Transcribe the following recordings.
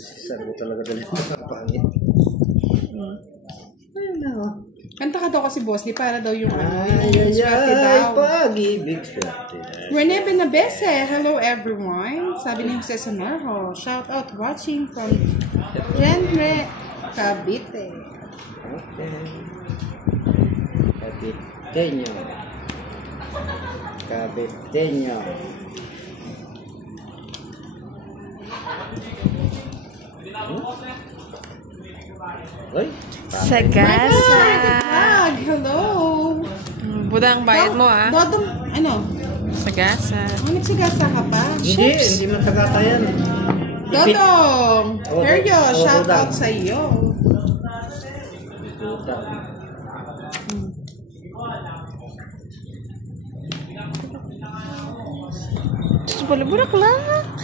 Sabi talaga dali ng pangit. Kanta ka daw kasi boss, di para daw yung swerte daw. Pag-ibig swerte. Rene Benabese, hello everyone. Sabi ni Jose Samarho, shout out watching from Genre Cavite. Okay. Caviteño. Caviteño. Sagasa. Hello. Budang bayad mo Dodong, ano? Sagasa. Nagsagasa ka pa? Hindi man sagasa yan. Dodong. Seryo, shout out sa iyo. Burak lang.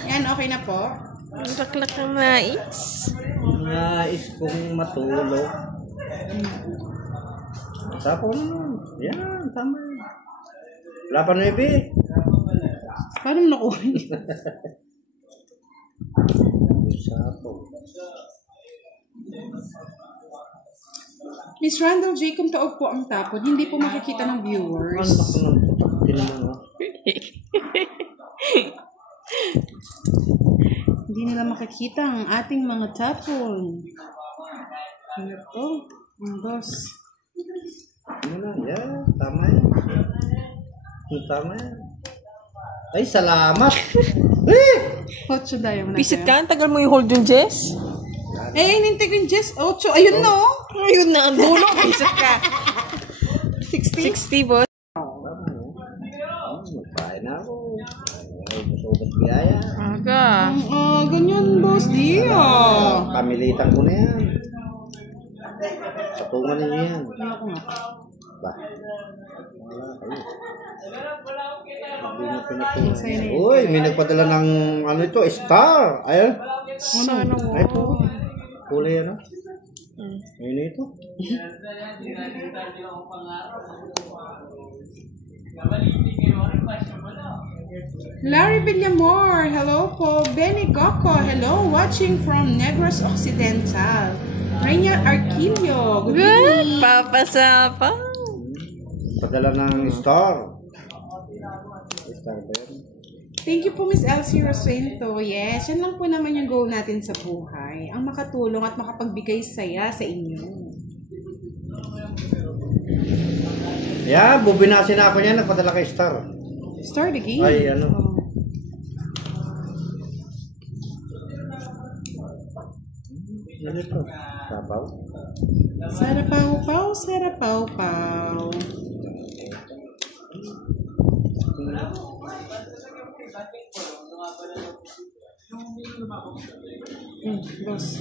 Yan, okay na po. Burak ang nais. Nais kong matulog. Sapo naman. Yan, tama. Wala pa na ibi. Paano mo nakuha? Sapo. Miss Randall J, kung taog po ang tapod, hindi po makikita ng viewers. Ano ba kung naman? Hindi nila makikita ang ating mga tapon. Ano po? Ang boss. Ano na? Yan, tama yan. Tama yan. Ay, salamat! Ocho dayo na. Pisit ka? Tagal mo yung hold yung Jess? Eh, inintig yung Jess. Ocho. Ayun no. Ayun na ang dulo. Pisit ka. 60 boss. Magpain na ako. Ay, gusto biyaya. Aga. Ganyan boss. Di Pamilitan ko na yan. Satungan ninyo yan. Ba? Uy, may nagpadala ng ano ito, star. Ayun. Sana mo. Ay po. Kulay ano? Ayun ito. Larry Villamor, hello po. Benny Goco, hello. Watching from Negros Occidental. Reina Arquillo, good evening. Papasapa. Padala ng star. Star ba yan? Thank you po Miss Elsie Rosento. Yes, yan lang po naman yung goal natin sa buhay. Ang makatulong at makapagbigay saya sa inyo. Yeah, bubinasin ako niya. Nagpadala kay star. Star the game. Ay, ano. Ano ito? Sabaw? Sarapaw-paw, sarapaw-paw. Boss.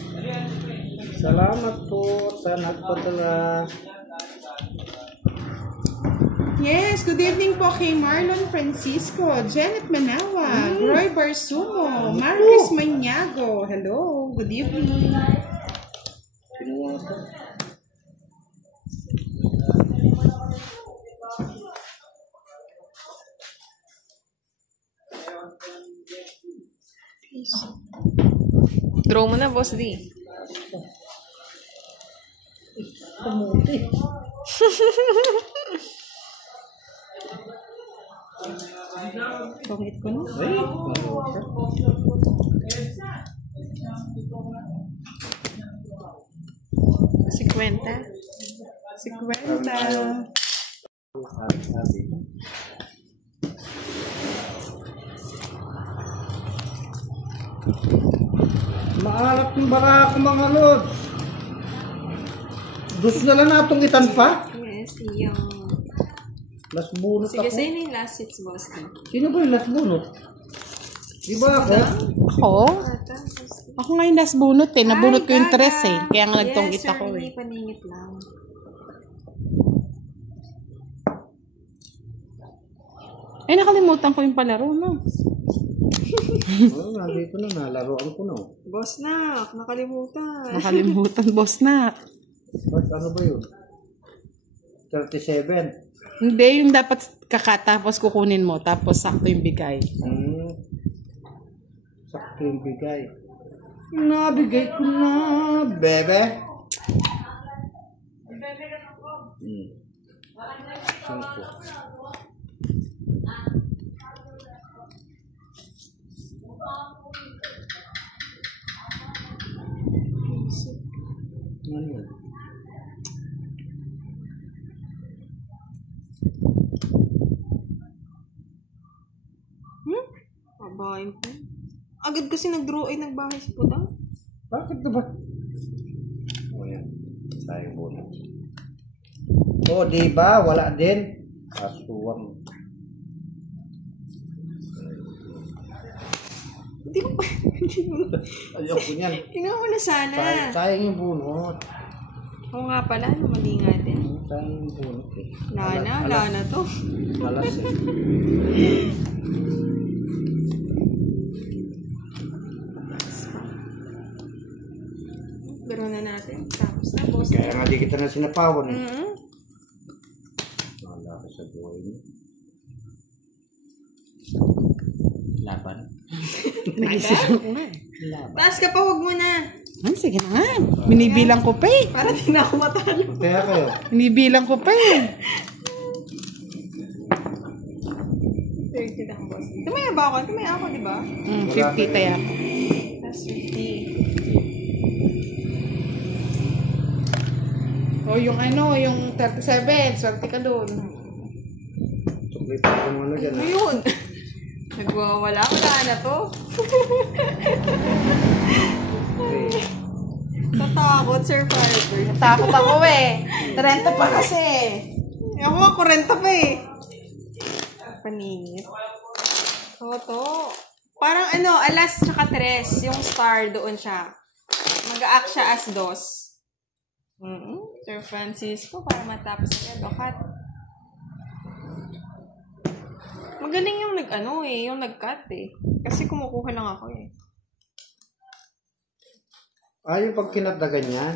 Salamat po sa nagpadala. Yes, good evening po kay Marlon Francisco, Janet Manawa, Roy Barsumo, Marcus Maniago. Hello, good evening. Kinuha ko. Draw mo na, boss D. Kamuti. Pangit ko na. Ay, Si Kwenta. Si Kwenta. maalat yung baka ako mga lods. Gusto na lang natong itan pa. Yes, yung... Last bunot Sige, ako. sa'yo yung last hits, boss D. Sino ba yung last bunot? Di ba ako? Ako? Ako nga yung last bunot eh. Nabunot ko yung tres eh. Kaya nga nagtunggit yes, ako eh. Yes, paningit lang. Eh, nakalimutan ko yung palaro, no? Oh, nandito na. Nalaroan ko na. Boss na, nakalimutan. Nakalimutan, boss na. But ano ba yun? 37. Hindi, yung dapat kakatapos kukunin mo. Tapos sakto yung bigay. Sakto Ito yung bigay. Nabigay ko na, bebe. Sampo. Ano yun? Pabahin ko. Agad kasi nag-draw ay nagbahay si Putang. Bakit na ba? O yan. Sayang bonus. O, diba? Wala din. Kasuwang. Hindi ko pa. Ayoko niyan. Kinuha mo na sana. Sayang yung bunot. Oo nga pala, mali nga din. Sayang yung bunot eh. Wala na to. Malas eh. Biro na natin. Tapos na, boss. Kaya nga di kita na sinapawan eh. Mm-hmm. Wala ka sa buhay niya. Laban. Nag-isip ko nga. Laban. Taas ka pa, huwag mo na. Sige na nga. Binibilang ko pa eh. Para di na ako matalo. Kaya kayo. Binibilang ko pa eh. 30 lang, boss. Tumaya ba ako? Tumaya ako, di ba? 50 tayo ako. Plus 50. O yung ano, yung 37. Swerte ka doon. Chocolate yung ano dyan. Ano yun? Nagwawala. Wala na to. Tatakot, Sir Firebird. Takot ako eh. 30 pa kasi. Ako, 40 pa eh. Paningit. To. Parang ano, alas tsaka 3. Yung star doon siya. Mag-a-act siya as dos. Sir Francisco, para matapos siya, dokat. Magaling yung yung nag-cut eh. Kasi kumukuha lang ako eh. Ah, yung pag kinatagan yan.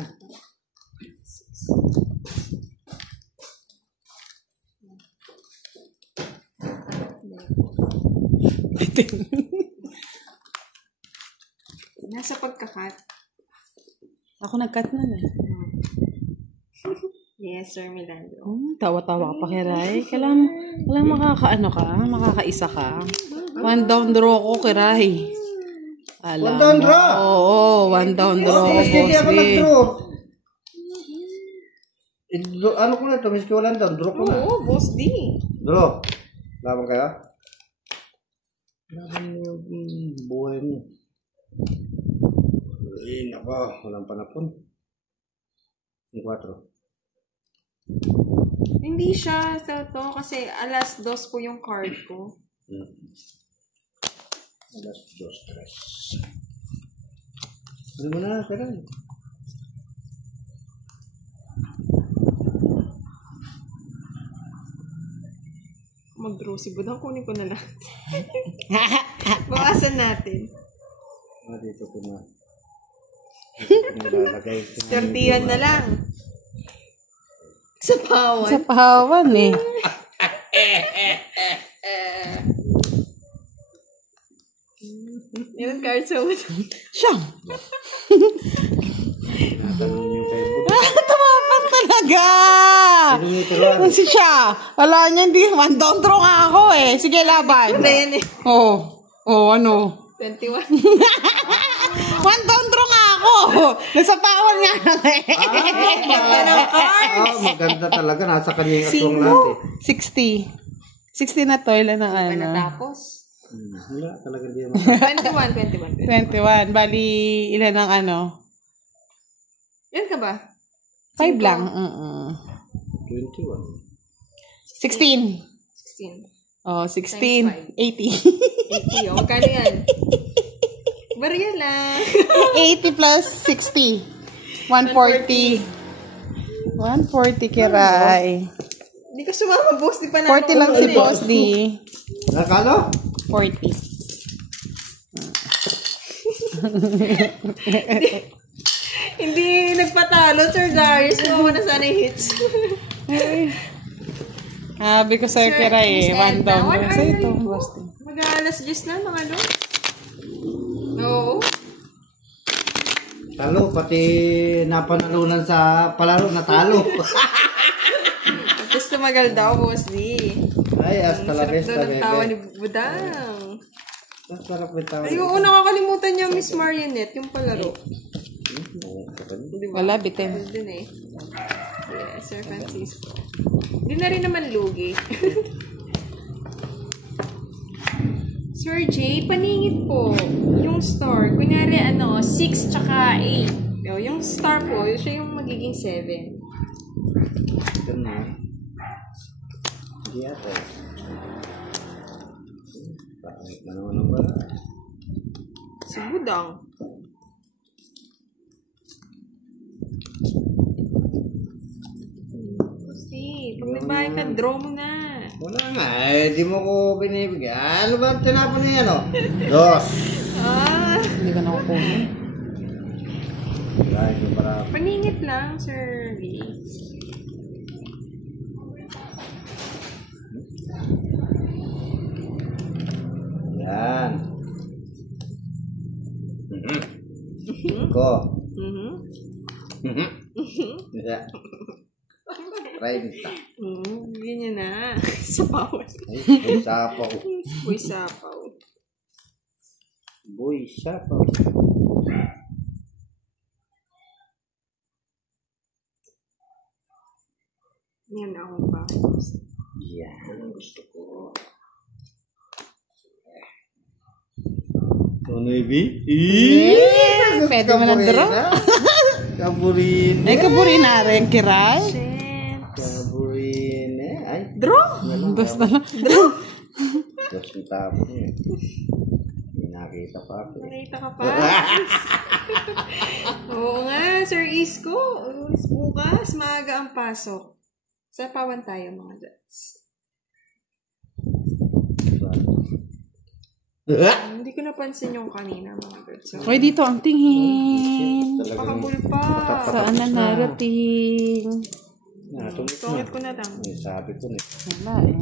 Nasa pagkakat. Ako nag-cut na na. Yes, Sir Milandro. Tawa-tawa ka pa Kiray. Kailangan makakaano ka, makakaisa ka. One down draw ko Kiray. Alam One down mo. draw? Oo, one down draw ko, Hindi ako boss. nag-draw. Ano ko na ito? Miski wala down. Draw ko na. Oo, Boss D. Draw. Laban kaya? Laban yung buhay mo. Ay, nako. Walang panapon. Yung 4. Hindi siya sa to kasi alas 2 po yung card ko. Alas 2, 3. Ano mo na? Kaya Mag-draw si Budang. Kunin ko na lang. Bawasan natin. dito ko na. Nilalagay. 30 na lang. Sa pawan. Sa pahawan eh. Yung card sa Siya. Natanong yung kay Buda. Tumapang talaga. Sino yung turuan? Si siya. Wala niya, hindi. One down draw nga ako eh. Sige, laban. na yan eh. Ano? 21. One down draw nga ako. Nasa pawan nga lang eh. Maganda talaga. Nasa kanya yung atong natin. 60 na to. Ilan na ano? Natapos. Wala talaga di yan. 21. 21. Bali, ilan ang ano? Yan ka ba? 5 lang. 21. 16. 16. Oh, 16. 80. 80. O, magkano yan? Barya lang. 80 plus 60. 140. 140 kiray. Hindi ka sumama, boss. Di pa 40 lang si Boss D. Nakano? 40. Hindi nagpatalo, Sir Darius. Kumawa na sana yung hits. Sabi ko sa'yo kiray eh. Miss One Edna, down. what Sa are ito, you? Boss D. Mag-aalas 10 na, mga lods. Oo. Talo, pati napanalunan sa palaro, natalo. Tapos tumagal daw, Boss D. Ay, hasta la Sarap vista, daw ng tawa ni bebe. Budang. Ang sarap ng tawa. Ay, oo, nakakalimutan niya, Miss Marionette, yung palaro. Diba? Wala, bitin. Dun eh. Yeah, Sir Francisco. Hindi na rin naman lugi. Sir J, paningit po. Yung star. Kunyari, 6 tsaka 8. Yung star po, siya yung magiging 7. Ito na. Hindi ata. Pangit na naman ang pala. Si Budang. Kasi, pag may bahay ka, draw mo na. Wala nga, di mo ko binibigyan. Ano ba ang tinapon niya, no? Dos. Hindi ko nakukunin. Dahil yung para... Paningit lang, Sir Lee. Yan. Ko. Bisa. Try nita. Ganyan na. Sapaw. Ay, sapaw. Uy, sapaw. Boy, sapaw. Yan ako ba? Yan, gusto ko. Ano, Ibi? Pwede mo ng draw. Kaburin. Ay, kaburin na rin, kiray. Shit. Kaburin. Ay, Draw! Basta lang. dos yung tapon niya. Hindi nakita pa ako. Nakita ka pa. Oo nga, Sir Isko. Bukas, maaga ang pasok. Sapawan tayo, mga Jets. Hindi ko napansin yung kanina, mga Jets. So, Uy, dito ang tingin. pakabul pa. Saan na narating? Tungit ko na lang. Sabi ko na. Wala eh.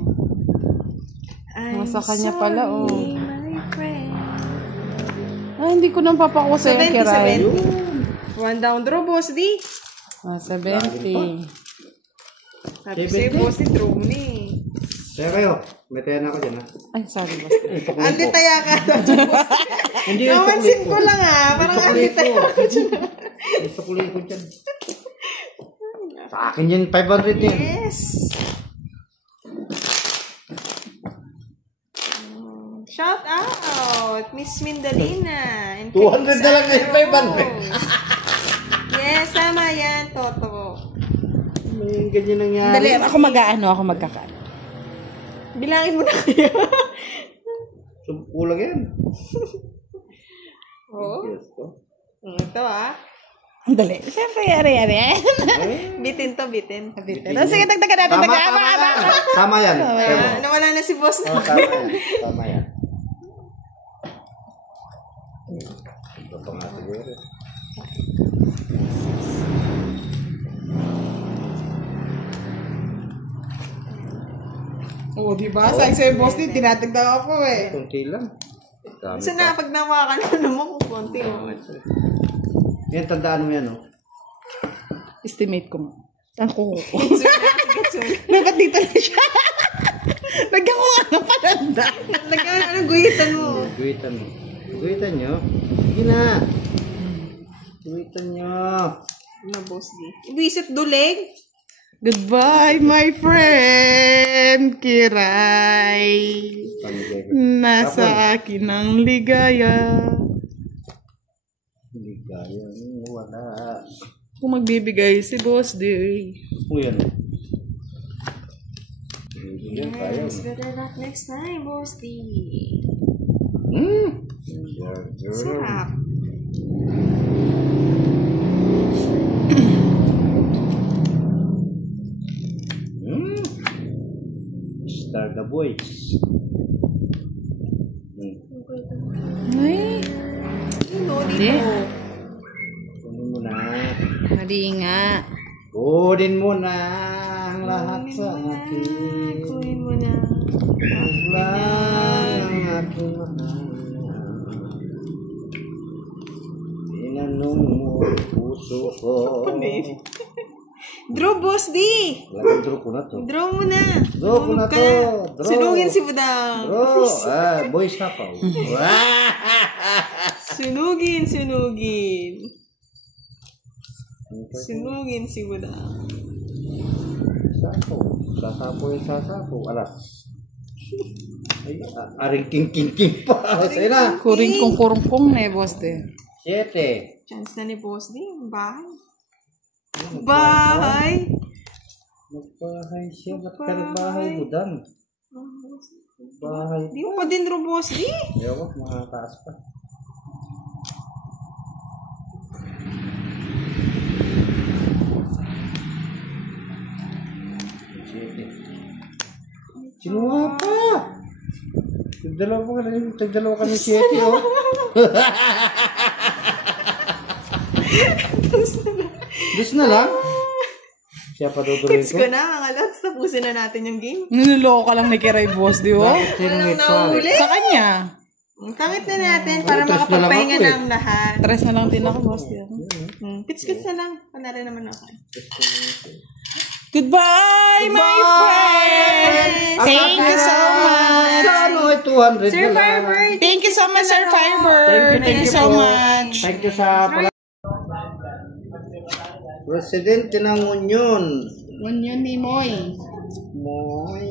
I'm Nasa kanya pala, oh. sorry, my friend. Ay, hindi ko nang papakusa yung kiray. 1 down draw, Boss D. 70. Sabi sa'yo, Boss D, draw mo ni. Kaya kayo, may tayo na ako dyan, ha? Ay, sorry, basta. Andi taya ka. Hindi, Namansin ko lang parang andi taya ka. Gusto ko ko dyan. Sa akin yan, 500 yan. Yes. Shout out, Miss Mindalina. And 200 na lang na yung 500. Yes, tama yan, Toto. May ganyan nangyari. Dali, ako ako magkakaano. Bilangin mo na kaya. Kulang yan. Oo. Yes, to. Ito Dali. Siyempre, yari. Bitin to, bitin. Sige, dagdagan natin. Tama yan. Nawala na si boss na. Tama yan. Ito pa nga siguro. Oo, diba? Sa'yo boss din, tinatagdag ako eh. Kunti lang. Kasi na, pag nawakan ka naman kung konti. Yan, tandaan mo yan, no? Estimate ko. Saan ko? Gets mo. Dapat dito na siya. Lagyan ko nga ng palanda. Anong guhitan mo? Guhitan mo. Guhitan nyo. Sige na. Guhitan nyo. Na boss di. Ibisit duleg. Goodbye, my friend, Kiray. Nasa akin ang ligaya. Ligaya. Wala. Kung magbibigay si Boss Day. O yan. Yes, better luck next time, boss di. Sarap. Star the boys. Ay, Ano Hindi. dito? Kunin mo na. mali nga. Kunin mo na ang lahat sa akin. Kunin mo na. Ang lang ang aking mahal. puso ko. Draw, Boss D! Lagi draw ko na to. Draw mo na. Draw ko na to. Draw. Sunugin si Budang. Draw. Boy sapaw. Sunugin. Sunugin si Budang. Sasapo. Sasapo. Alas. Ay, aring king pa. Sa'yo na. Kuring kong kurungkong na boss de. 7. Chance na ni Boss D. Bahay. Magbahay siya. Ba't ka nagbahay, Budang? Bahay. Di mo pa din draw, Boss D. Ewan, makataas pa. Sinuha pa! Tagdalawa ka ng 7, oh. Dus na lang? Siya pa duduloy Hits ko? ko na, mga lods. Tapusin na natin yung game. Niloloko ka lang ni Kiray boss, di ba? Bakit sinong Walang hit nahuli. Sa kanya. Kamit na natin para Tres na lang makapagpahinga ako, eh. ng lahat. 3 na lang din ako boss. Di ba? Pits na lang. Panari naman ako. Goodbye, my friend! Thank you so much! Sa ano ay 200 Sir na lang. Fiber, Thank you so much, Sir Fiber! Thank you so po. much! Thank you sa Presidente ng Union. Union ni Moy. Moy.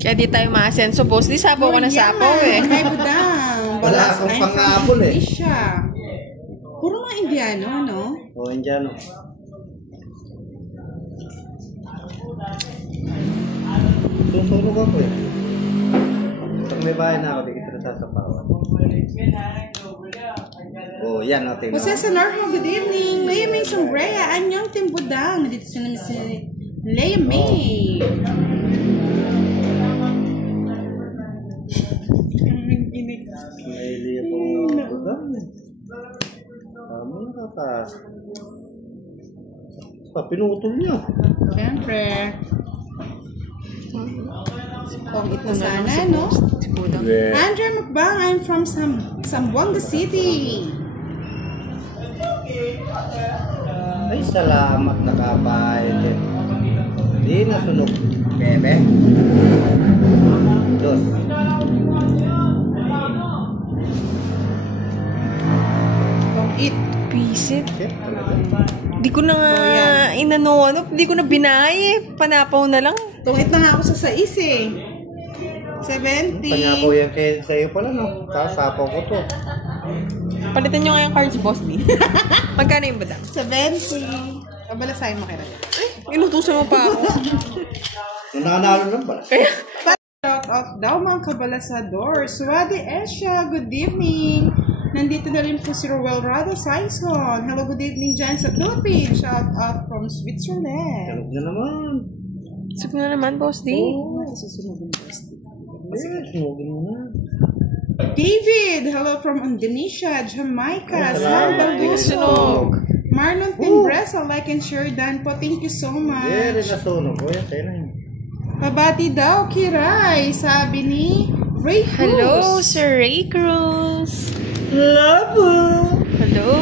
Kaya di tayo ma-asenso, boss. Di sapo ka na sapo eh. May budang. Wala akong pang-aapol, eh. Indonesia. Puro mga Indiano, no? O, Indiano. Susunog ako eh. Pag may bahay na ako, di kita nasasapawan. Oh, yan natin. Jose Sanarho, good evening. Leia May Sombrea, anyong Tim Budang. Nandito si namin si Leia May. Maili ako. Tama na kata. Pinutol niya. Siyempre. Kung ito sana, no? Andrea Mukbang, I'm from Zamboanga City. Ay, salamat nakabayad din. Di nasunog. Bebe. Dos. Kung it. Visit. Okay, talaga. Di ko na di ko na binay. Panapaw na lang. Tungit na nga ako sa 6 eh. 70. Panyapaw yan kayo sa'yo pala, no? Kasapaw ko to. Palitan nyo nga yung cards, boss D. Magkano yung badang? 70. Kabala sa'yo makira. Inutusan mo pa ako. Nung nakanalo lang pala. Shout out daw mga kabalasador. Suwadi Esha, good evening. Nandito na rin po si Roel Rado Saison. Hello, good evening dyan sa Philippines. Shout out from Switzerland. Kalog na naman. Sige na naman, boss D. Susunod yung best. Sunugin mo na. David, hello from Indonesia, Jamaica, Salamat. Salvador. Marlon Timbresa, like and share dan po. Thank you so Very much. nasunog. O, yan, sa'yo na yun. Pabati daw, Kiray, sabi ni Ray Cruz. Hello, Sir Ray Cruz. Labo! Hello.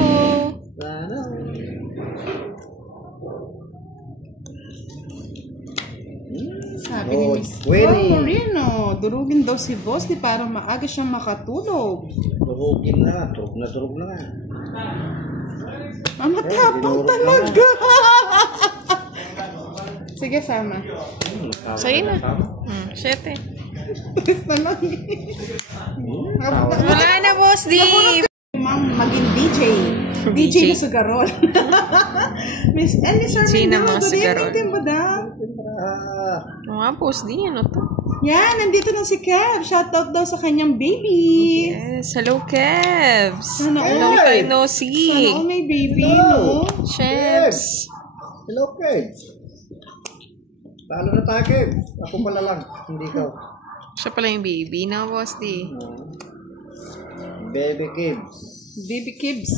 Sana. Sabi ni Oh, Miss Winnie. Moreno, durugin daw si Boss di para maaga siyang makatulog. Turugin na. Turug na nga. Matapang talaga. Sige, sama. Sa'yo na. 7. Tigas na lang. Wala na, boss D. Ma'am, maging DJ. DJ na Sugarol. Miss Ellie Sir Sino Mendel, mga good Sugarol? evening, Madam. Mga boss D, ano to? Yan, nandito na si Kev. Shoutout daw sa kanyang baby. Yes, hello, Kevs. Sana Long all. time no Sana see. all may baby, Hello. no? Chems. Hello, kids. Talo na tayo, kids. Ako pala lang. Hindi ikaw. Siya pala yung baby na, boss D. Baby kids. Baby Kibs.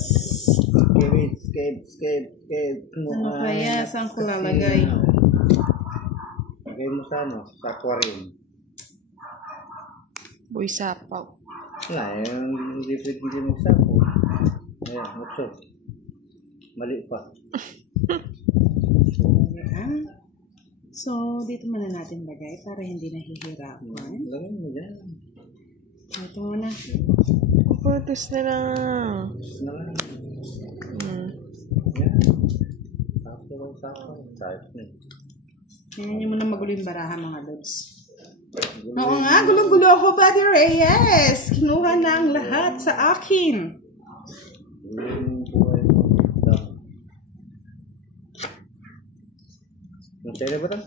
Escape. Ano kaya? Saan ko lalagay? Lagay mo sa ano? Sa aquarium. Boy sapaw. Wala, hindi pwede magsapo. Ayan, mutso. Mali pa. Ayan. So, dito muna natin lagay para hindi nahihirapan. Lagay mo dyan. Ito muna. Patos na lang. Tapos na lang. Yan. Sapo. Sayos na. Tingnan nyo muna magulo yung baraha mga lods. Oo nga, gulong-gulo ako, Buddy Reyes. Kinuha na ang lahat sa akin. Yung buhay mo. Yung sa'yo ba ito?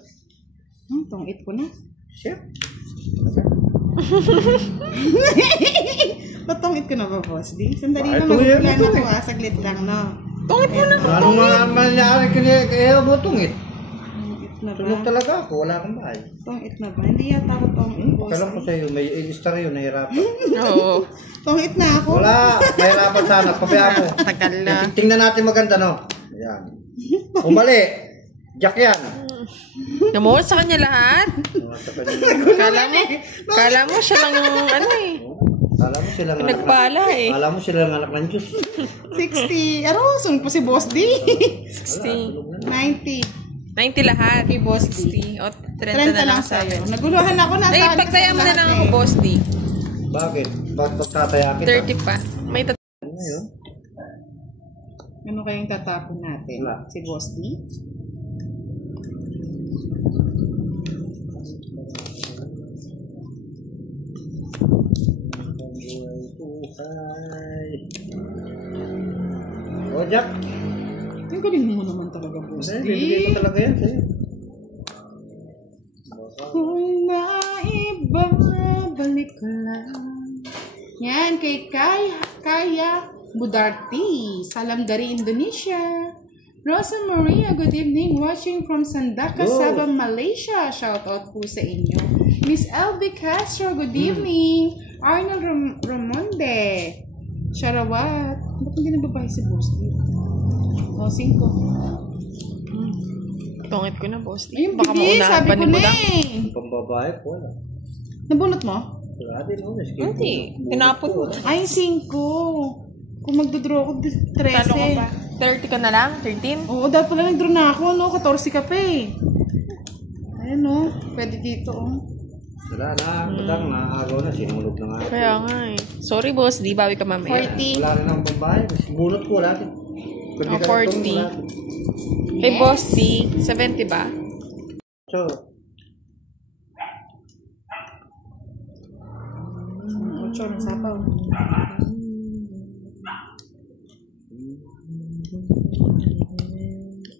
Tungit ko na. Chef? Patungit ko na ba, Boss D? Sandali Bakit lang, tungit mo magplan to, ako, saglit lang, no? Tungit mo na. Ano nga mangyari kaya mo tungit? Tungit na ba? Tulog talaga ako, wala kang bahay. Tungit na ba? Hindi yata ako tungit, Boss Kalam ko D. sa'yo, may star yun, nahirapan. Oo. Tungit na ako. Wala, mahirapan sana, pabayaan mo. Tagal na. Tingnan natin maganda, no? Ayan. Umali. Jack yan. Namuha sa kanya lahat. Sa kanya. Kala mo siya lang yung ano eh. Alam mo sila nga Nagpala eh. Alam mo sila nga anak ng Diyos. 60. Ano? Saan po si Boss D? 60. 90. 90 lahat. Kay Boss D. 60. O 30 30 na lang sa'yo. sa'yo. Naguluhan ako na Ay, pagtaya mo na lang ako, Boss D. Bakit? Bakit pagtataya kita? 30 pa. May Ano yun? Ano kayang tatapon natin? Wala. Si Boss D? O, Jack. Ang galing mo naman talaga, Boss D. Bibigay ko talaga yan sa'yo. Kung maibabalik ko lang. Yan, kay Kaya Budarti, Salamgari, Indonesia. Rosa Maria, good evening. Watching from Sandaka, Go. Sabah, Malaysia. Shout out po sa inyo. Miss LB Castro, good evening. Arnold Ramonde. Sharawat. Ba't hindi nababahay si Boss D? O, 5. tungit ko na, Boss D. Ayun, Baka bibi, maunahan sabi pa ko ni na Budang. eh. Pambabae po, wala. Nabunot mo? Wala din, no? Hindi. Tinapon mo. Ay, 5. Kung magdodraw ako, 13. Talo ka pa. 30 ka na lang? 13? Oo, dapat pala nag-draw na ako, no? 14 ka pa eh. Ayun, no? Pwede dito, oh. Wala na. Badang naagaw na. Sinulog na nga. Kaya nga eh. Sorry, Boss D. Bawi ka mamaya. 40. Wala na ng pambahay. Bunot ko, wala din. Kundi Oh, ka 40. itong, wala din. Kay Boss D, 70 ba? So, 8 ng sapaw.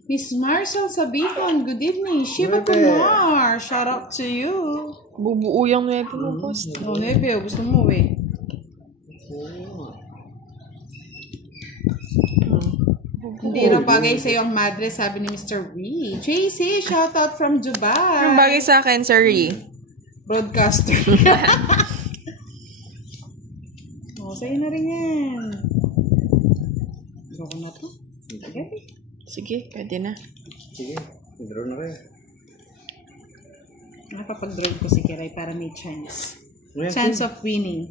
Miss Marcel Sabihon, good evening. Shiva Bebe. Kumar, shout out to you. Bubuo yung neto mo, Boss D. Oh, Nebe, gusto mo eh. Hindi raw bagay sa'yo ang madre, sabi ni Mr. Wee. JC, shout out from Ang Dubai. bagay sa akin, sorry. Broadcaster. Oh, sa'yo na rin yan. Ako na to. Sige. Sige, pwede na. sige. Draw na kayo. Nakapag-draw ko si Kiray para may chance. Ngayon, Chance of winning.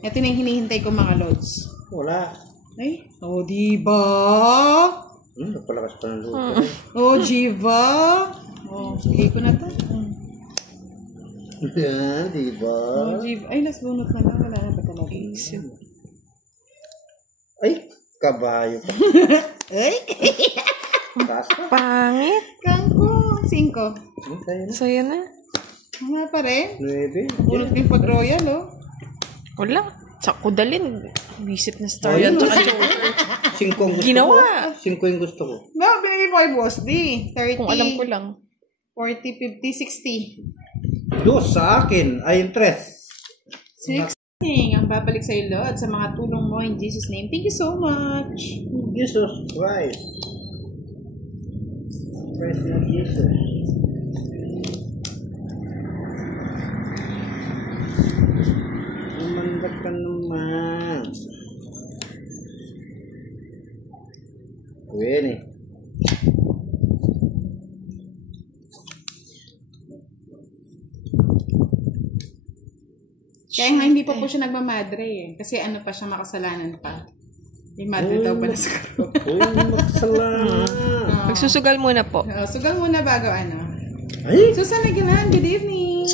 Ito na yung hinihintay ko mga lods. wala. Ay, oh, diba? Nagpalakas pa ng luto. Oh, Jiva. Oh, bigay ko na to. Yan, diba? Oh, Jiva. Ay, last bunot na lang. Wala na ba talaga? Ay, kabayo pa. Ay, Taas pa. Pangit. kangko. 5. Sa'yo na. Sa'yo na. Mga pa rin. 9. Bunot din pag royal, oh. Wala. Sa kudalin. Visit na Oh, star yan. yan. Tsaka joker. 5 ang gusto Ginawa. ko. 5 yung gusto ko. No, binigay ko kay Boss D. 30. Kung alam ko lang. 40, 50, 60. Dos sa akin ay interest. 60. Ang babalik sa iyo, Lord, sa mga tulong mo in Jesus' name. Thank you so much. Jesus Christ. Christ na Jesus. Umandag ka naman. Uwi eh. Kaya nga hindi pa po siya nagmamadre eh. Kasi ano pa siya, makasalanan pa. May madre daw pala sa karoon. Uy, magsalanan. Magsusugal muna po. Sugal muna bago ano. Ay! Susan Agalan, good evening.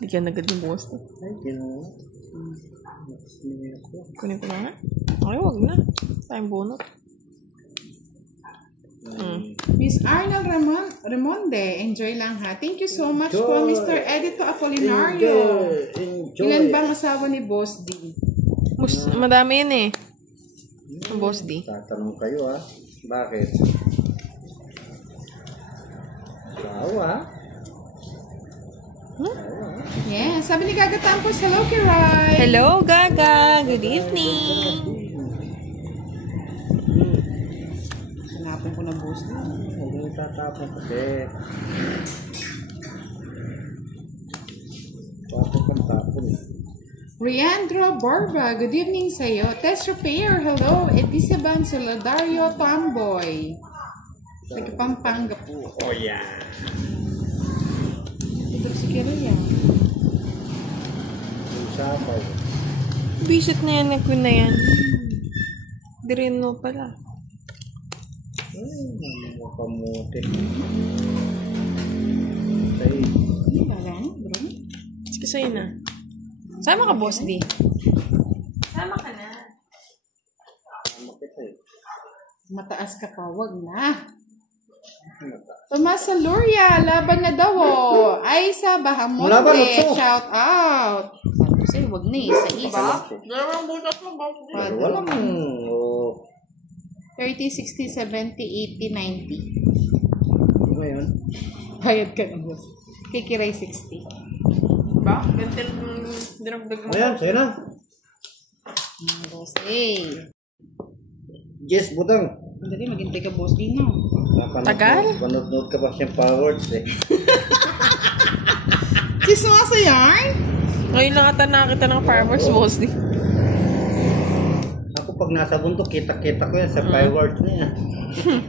Bigyan agad yung bukas to. Ay, ginawa. Kunin ko na nga. Okay, wag na. Tayong bunot. Miss Arnel Ramonde, enjoy lang ha. Thank you so much po, Mr. Edito Apolinario. Enjoy. Ilan bang asawa ni Boss D? Madami yun eh. Ang Boss D. Tatanong kayo ha. Bakit? Asawa? Yeah, sabi ni Gaga Tampos, hello Kiray. Hello, Gaga. Good evening. Hanapin ko na Boss D. Huwag mo tatapon kasi. Tapon. Riandro Borba, good evening sa'yo. Test Repair, hello. Edisaban Solidario Tomboy. Nagpampanga po. Oh yeah. Ito si Kiray ah. Sabaw. Bisit na yan, nag-queen na yan. Di rin no pala. Makamutin. Say. Ano ba lang, bro? Sige sa'yo na. Sama ka, Boss D. Sama ka na. Mataas ka pa, wag na. Tomasa Luria, laban na daw oh. Ay sa Bahamonte, shout out. Sabi ko sa'yo, wag na eh, sa isa. Dalawang butas mo, Boss D. Walang 30, 60, 70, 80, 90. ano yun? Bayad ka na, boss. Kay Kiray 60. Ba? Gantil dinagdag mo. Ayan, sa'yo na. Boss A. Yes, butang. Dali, maghintay ka, boss D, no? Tagal? Panood ka ba siyang powerwords eh. Chisma sa yarn? Ngayon lang ata nakita ng farmers, Boss D. Ako pag nasa bundok, kita-kita ko yan sa fireworks niya.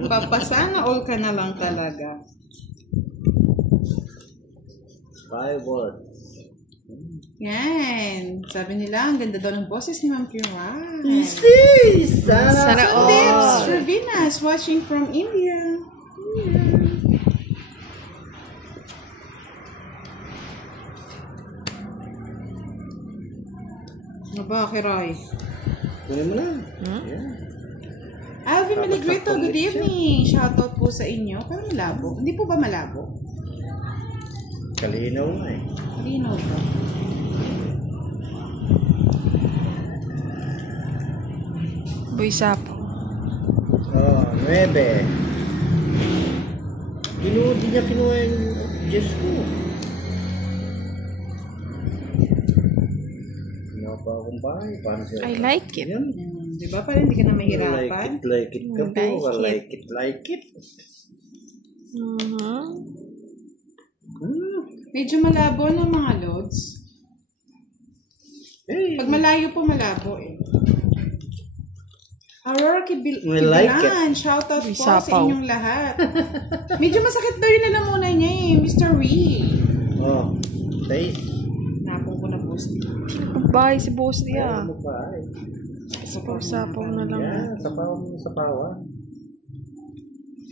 Papasana all ka na lang talaga. Fireworks. Yan. Sabi nila, ang ganda daw ng boses ni Ma'am Kiray. Sana all. Tips, Ravinas, watching from India. Ano ba, Kiray? Kunin mo na. Yeah. Alvin Miligrito, good evening. Shoutout po sa inyo. Parang malabo. Hindi po ba malabo? Kalinaw nga eh. Malinaw ba? Boy Sapo. Oh, 9. Di niya kinuha yung Diyos ko. Kinuha pa akong bahay. Paano siya? I like it. Yan. Di ba? Parang hindi ka na mahirapan. Like it ka po. Like it. Medyo malabo ng mga loads. Hey. Pag malayo po, malabo eh. Aurora I like Kibilan, shoutout po sa Sapaw. inyong lahat. Medyo masakit daw yung lalamunan niya eh, Mr. Ree. Oh, say. Napong ko na post. Bye si Boss D ah. Ano pa eh? Sapaw-sapaw na lang. Yan, sapaw ah.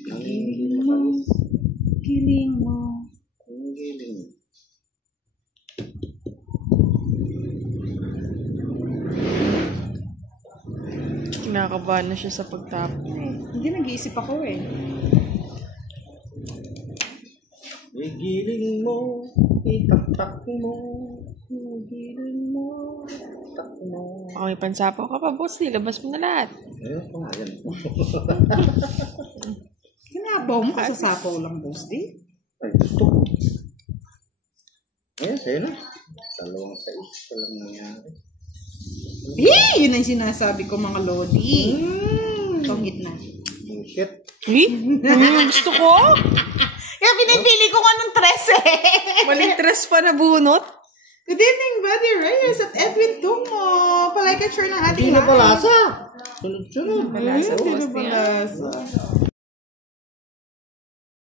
Giling mo. Giling mo. Ang giling. Kinakabahan na siya sa pagtapon. Hindi, nag-iisip ako eh. Igiling mo, itaktak mo, igiling mo, itaktak mo. Okay, pansapaw ka pa, Boss D. Labas mo na lahat. Ayun po nga yan. Kinabaw mo, kasasapaw lang, boss di? Ay, gusto ko. Ayan, sa'yo na. 2 sa lang nangyari. Yun ang sinasabi ko, mga lodi. Itong gitna. Bullshit. Gusto ko? Kaya pinipili ko anong 13. Maling tres pa na bunot. Good evening, Buddy Reyes at Edwin Tungo. Palike at share ng ating Hindi na live. palasa. Sunod-sunod. Balasa, Hindi boss na balasa.